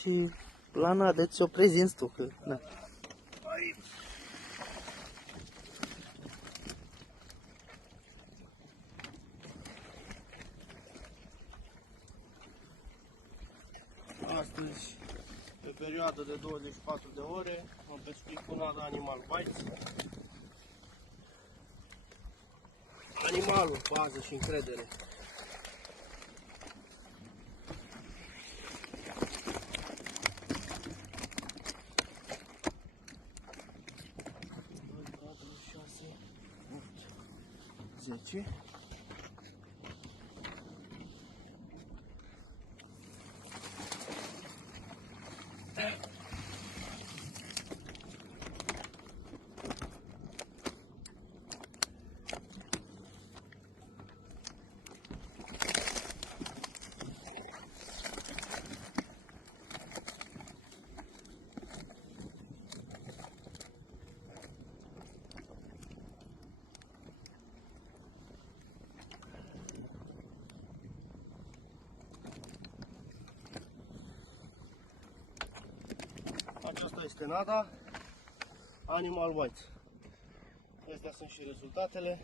și la nada ți-o prezinți tu. Că, da. Astăzi, pe perioadă de 24 de ore, am pescuit cu nada Animal Bites. Animalul, bază și încredere. Zece. Aceasta este nada Animal Bites. Astea sunt și rezultatele.